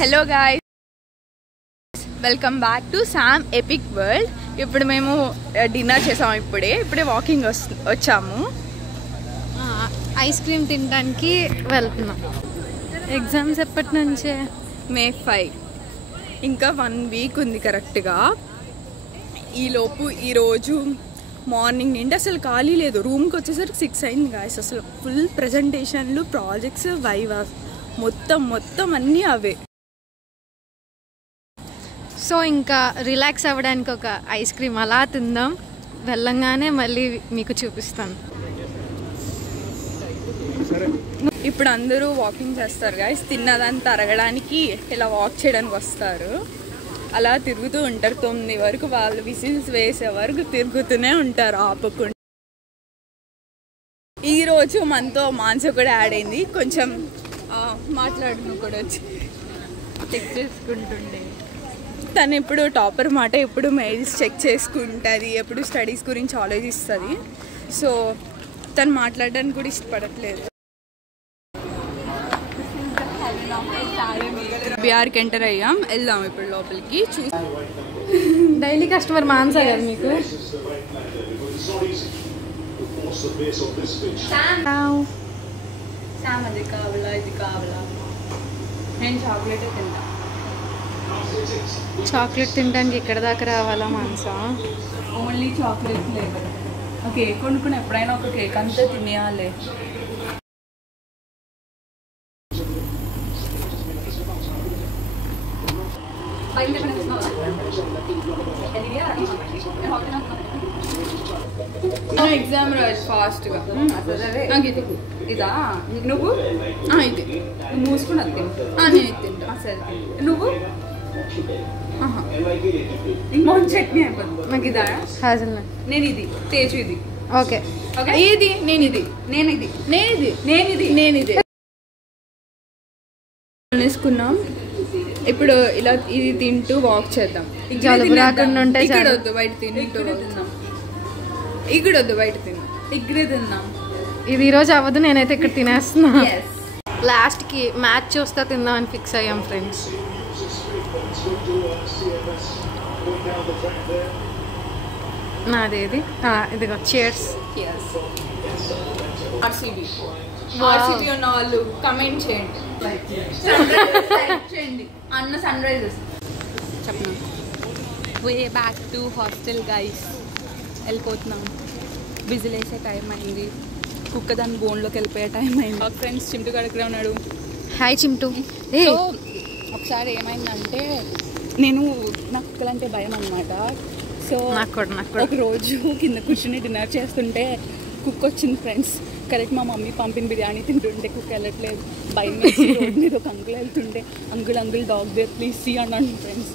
Hello guys, welcome back to Sam epic world. ఇప్పుడు మేము dinner చేసాము. ఇప్పుడే వాకింగ్ వచ్చాము. ఐస్ క్రీమ్ తినడానికి వెళ్తున్నాం. ఎగ్జామ్స్ ఎప్పటి నుంచే? May 5. ఇంకా 1 వీక్ ఉంది కరెక్ట్గా. ఈలోపు ఈరోజు మార్నింగ్ నుండి అసలు ఖాళీ లేదు. రూమ్కి వచ్చేసరికి 6 అయింది గాయస్. అసలు ఫుల్ ప్రజెంటేషన్లు, ప్రాజెక్ట్స్, వైవా మొత్తం అన్నీ అవే. సో ఇంకా రిలాక్స్ అవ్వడానికి ఒక ఐస్ క్రీమ్ అలా తిందాం. వెళ్ళంగానే మళ్ళీ మీకు చూపిస్తాను. ఇప్పుడు అందరూ వాకింగ్ చేస్తారు గాయస్. తిన్నదంతా అరగడానికి ఇలా వాక్ చేయడానికి వస్తారు. అలా తిరుగుతూ ఉంటారు 9 వరకు. వాళ్ళు విసిల్స్ వేసే వరకు తిరుగుతూనే ఉంటారు ఆపకుండా. ఈరోజు మనతో మాన్స కూడా యాడ్ అయింది. కొంచెం మాట్లాడుతూ కూడా వచ్చి చెక్ చేసుకుంటుండే. తను ఎప్పుడు టాపర్ మాట, ఎప్పుడు మెయిల్స్ చెక్ చేసుకుంటుంది, ఎప్పుడు స్టడీస్ గురించి ఆలోచిస్తుంది. సో తను మాట్లాడడానికి కూడా ఇష్టపడట్లేదు. బిఆర్కి ఎంటర్ అయ్యాం. వెళ్దాం ఇప్పుడు లోపలికి. డైలీ కస్టమర్ మాన్సా కదా మీకు? అది కావాలా, ఇది కావాలా? నేను చాక్లెట్ తింటా. చాక్లెట్ తినడానికి ఎక్కడ దాకా రావాలా మాన్సా? Only chocolate flavour. ఒక కేక్ కొనుక్కుని ఎప్పుడైనా ఒక కేక్ అంతా తినేయాలి. ఎగ్జామ్ రాజు ఫాస్ట్గా. నాకు ఇది ఇదా? నువ్వు ఇది మూసుకుని అది తింటా. నేను ఇది తింటా. సరే నువ్వు ఇంకో చట్నీ అయిపోతుంది. నాకు ఇదా? నేను ఇది తేజు. ఇది ఓకే. ఇది నేను ఇది నేను ఇది నేను ఇది నేను ఇది నేను ఇది వేసుకున్నాం. ఇప్పుడు ఇలా ఇది తింటూ వాక్ చేద్దాం. ఇక్కడ వద్దు, బయట తిందాం. ఇక్కడ వద్దు, బయట తిందాం. ఇక్కడే తిందాం. ఇది ఈరోజు అవ్వదు. నేనైతే ఇక్కడ తినేస్తున్నా. లాస్ట్కి మ్యాచ్ చూస్తా తిందామని ఫిక్స్ అయ్యాం ఫ్రెండ్స్. నాదేది? ఇదిగో చీర్స్. ఆర్సీబీ ఉన్న వాళ్ళు కమెంట్ చేయండి. చేయండి అన్న సన్ రైజర్స్ చెప్పను. Way back to hostel guys. వెళ్ళిపోతున్నాం. బిజీ వేసే టైం అయింది. కుక్క దాని బోన్లోకి వెళ్ళిపోయే టైం అయింది. మా ఫ్రెండ్స్ చింటూ గడకరే ఉన్నాడు. హాయ్ చింటూ. సో ఒకసారి ఏమైందంటే, నాకు కుక్కలంటే భయం అనమాట. సో నాకు ఒక రోజు కింద కూర్చుని డిన్నర్ చేస్తుంటే కుక్క వచ్చింది ఫ్రెండ్స్. కరెక్ట్ మా మమ్మీ పంపిన బిర్యానీ తింటుంటే కుక్క వెళ్ళట్లేదు. భయం రోడ్ మీద ఒక అంకుల్ వెళ్తుంటే, uncle dog they please see అన్నాను ఫ్రెండ్స్.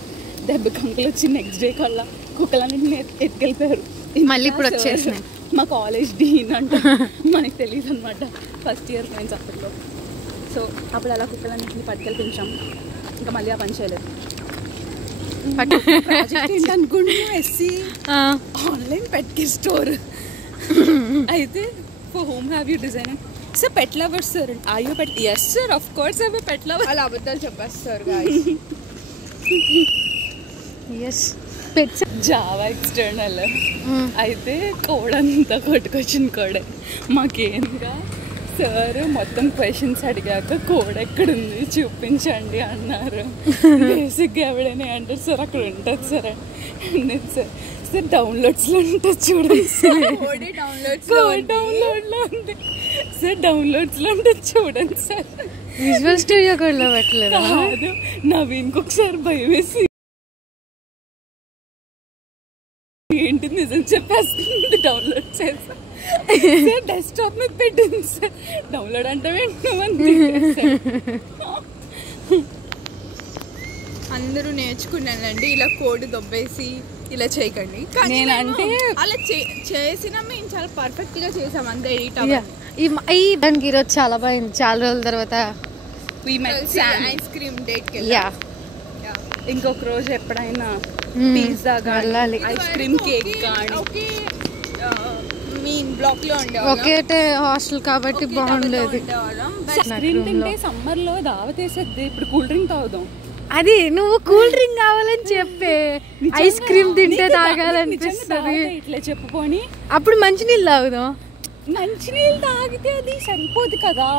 దెబ్బకి అంకుల్ వచ్చి నెక్స్ట్ డే కల్లా కుక్కలన్నింటినీ ఎత్తుకెళ్ళిపోయారు. మళ్ళీ ఇప్పుడు వచ్చేసినాయి. మా కాలేజ్ డీన్ అంటే మనకి తెలియదు అనమాట. ఫస్ట్ ఇయర్ ఫ్రెండ్స్ అప్పట్లో. సో అప్పుడు అలా కుక్కలన్నింటినీ పట్టుకెళ్ళిపించాం. ఇంకా మళ్ళీ ఆ పని చేయలేదు. అనుకుంటున్నాం ఎస్సీ ఆన్లైన్ పెట్కి స్టోర్ అయితే. For whom have you designed? Sir, pet lovers, sir. Are you pet? Yes, sir. Of course, I'm a pet lover. అలా అబద్ధాలు చెప్పేస్తారు guys. Yes. Pets. Java external అయితే కోడ్ అంతా కొట్టుకొచ్చిన కోడే మాకేంగా. సార్ మొత్తం క్వశ్చన్స్ అడిగాక కోడ్ ఎక్కడుంది చూపించండి అన్నారు. బేసిక్గా ఎవడైనా అంటారు సార్ అక్కడ ఉంటుంది సార్ అనేది. సార్ డౌన్లోడ్స్లో ఉంటుంది చూడండి సార్. డౌన్లోడ్లో ఉంది సార్. డౌన్లోడ్స్లో ఉంటుంది చూడండి సార్. విజువల్ స్టూడియో కూడా పెట్టలేదు. కాదు, నవీన్కి ఒకసారి భయం వేసి ఏంటి నిజం చెప్పేస్తుంది. డౌన్లోడ్ చేసా సార్. డెస్క్టాప్ మీద పెట్టింది సార్. డౌన్లోడ్ అంటే అందరూ నేర్చుకున్నానండి. ఇలా కోడ్ దొబ్బేసి ఇలా చేయకండి. నేనంటే అలా చేసినా మేము చాలా పర్ఫెక్ట్ గా చేసాం. అంతే ఎడిట్ దానికి ఈరోజు చాలా బాగుంది. చాలా రోజుల తర్వాత ఐస్ క్రీమ్ డేట్. ఇంకొక రోజు ఎప్పుడైనా పిజ్జా కానీ ఐస్ క్రీమ్ కేక్ కానీ మీ బ్లాక్ లో ఉండే ఒకటే హాస్టల్ కాబట్టి బాగుండేది. ఐస్ క్రీమ్ తింటే సమ్మర్ లో దావత్ వేసేది. ఇప్పుడు కూల్ డ్రింక్ తాగుదాం. అది నువ్వు కూల్ డ్రింక్ కావాలని చెప్పే ఐస్ క్రీమ్ తింటే తాగాలనిపిస్తుంది. ఇట్లా చెప్పుకొని అప్పుడు మంచినీళ్ళు తాగుదాం. మంచినీళ్ళు తాగితే అది సరిపోదు కదా.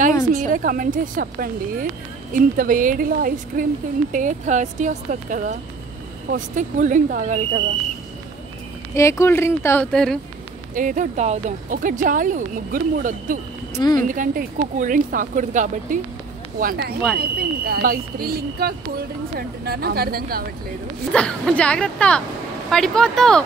గైస్ మీరే కమెంట్ చేసి చెప్పండి, ఇంత వేడిలో ఐస్ క్రీమ్ తింటే థర్స్టీ వస్తుంది కదా, వస్తే కూల్ డ్రింక్ తాగాలి కదా. ఏ కూల్ డ్రింక్ తాగుతారు? ఏదో తాగుదాం, ఒకటి చాలు, 3 వద్దు, ఎందుకంటే ఎక్కువ కూల్ డ్రింక్స్ తాగకూడదు కాబట్టి. 1 ఇంకా కూల్ డ్రింక్స్ అంటున్నారు, నాకు అర్థం కావట్లేదు. జాగ్రత్త పడిపోతావు.